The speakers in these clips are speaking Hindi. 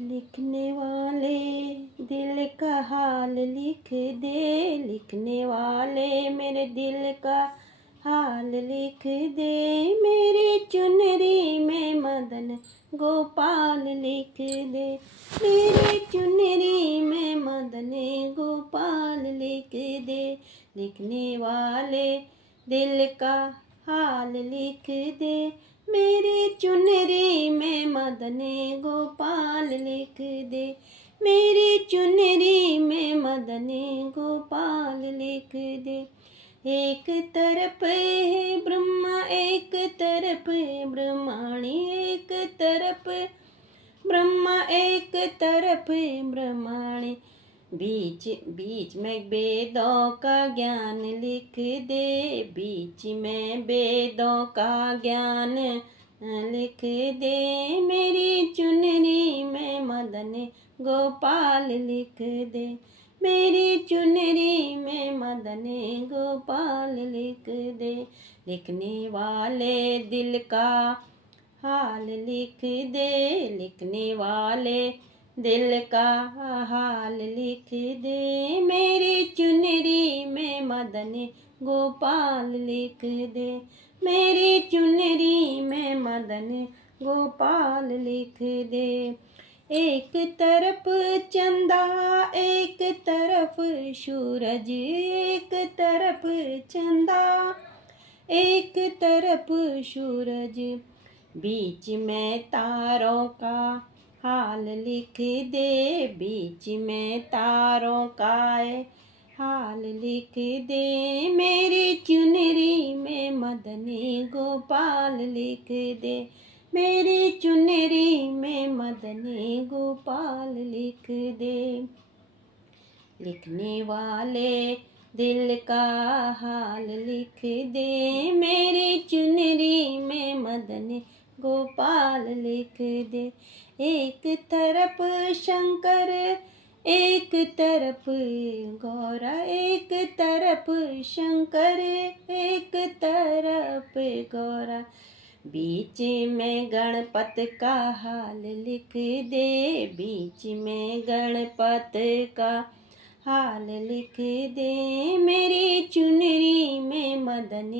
लिखने वाले दिल का हाल लिख दे, लिखने वाले मेरे दिल का हाल लिख दे। मेरी चुनरी में मदन गोपाल लिख दे, मेरी चुनरी में मदन गोपाल लिख दे। लिखने वाले दिल का हाल लिख दे, मेरी चुनरी में मदन गोपाल लिख दे, मेरी चुनरी में मदन गोपाल लिख दे। एक तरफ है ब्रह्मा एक तरफ है ब्रह्माणी, एक तरफ ब्रह्मा एक तरफ है ब्रह्माणी। बीच बीच में वेदों का ज्ञान लिख दे, बीच में वेदों का ज्ञान लिख दे। मेरी चुनरी में मदन गोपाल लिख दे, मेरी चुनरी में मदन गोपाल लिख दे। लिखने वाले दिल का हाल लिख दे, लिखने वाले दिल का हाल लिख दे। मेरी चुनरी में मदन गोपाल लिख दे, मेरी चुनरी में मदन गोपाल लिख दे। एक तरफ चंदा एक तरफ सूरज, एक तरफ चंदा एक तरफ सूरज। बीच में तारों का हाल लिख दे, बीच में तारों का हाल लिख दे। मेरी चुनरी में मदन गोपाल लिख दे, मेरी चुनरी में मदन गोपाल लिख दे। लिखने वाले दिल का हाल लिख दे, मेरी चुनरी में मदन गोपाल लिख दे। एक तरफ शंकर एक तरफ गौरा, एक तरफ शंकर एक तरफ गौरा। बीच में गणपत का हाल लिख दे, बीच में गणपत का हाल लिख दे। मेरी चुनरी में मदन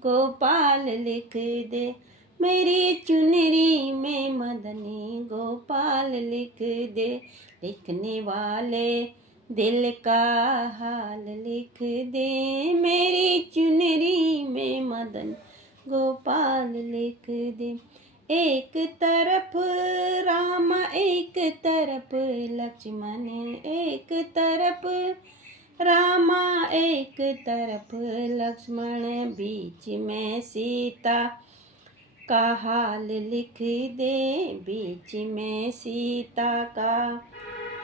गोपाल लिख दे, मेरी चुनरी में मदन गोपाल लिख दे। लिखने वाले दिल का हाल लिख दे, मेरी चुनरी में मदन गोपाल लिख दे। एक तरफ राम एक तरफ लक्ष्मण, एक तरफ रामा एक तरफ लक्ष्मण। बीच में सीता का हाल लिख दे, बीच में सीता का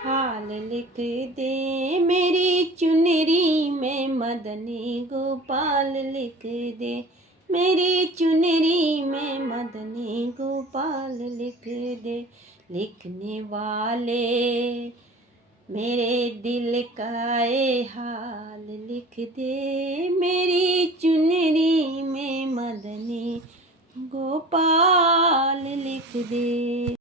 हाल लिख दे। मेरी चुनरी में मदन गोपाल लिख दे, मेरी चुनरी में मदन गोपाल लिख दे। लिखने वाले मेरे दिल का हाल लिख दे, मेरी चुनरी में मदन गोपाल लिख दे।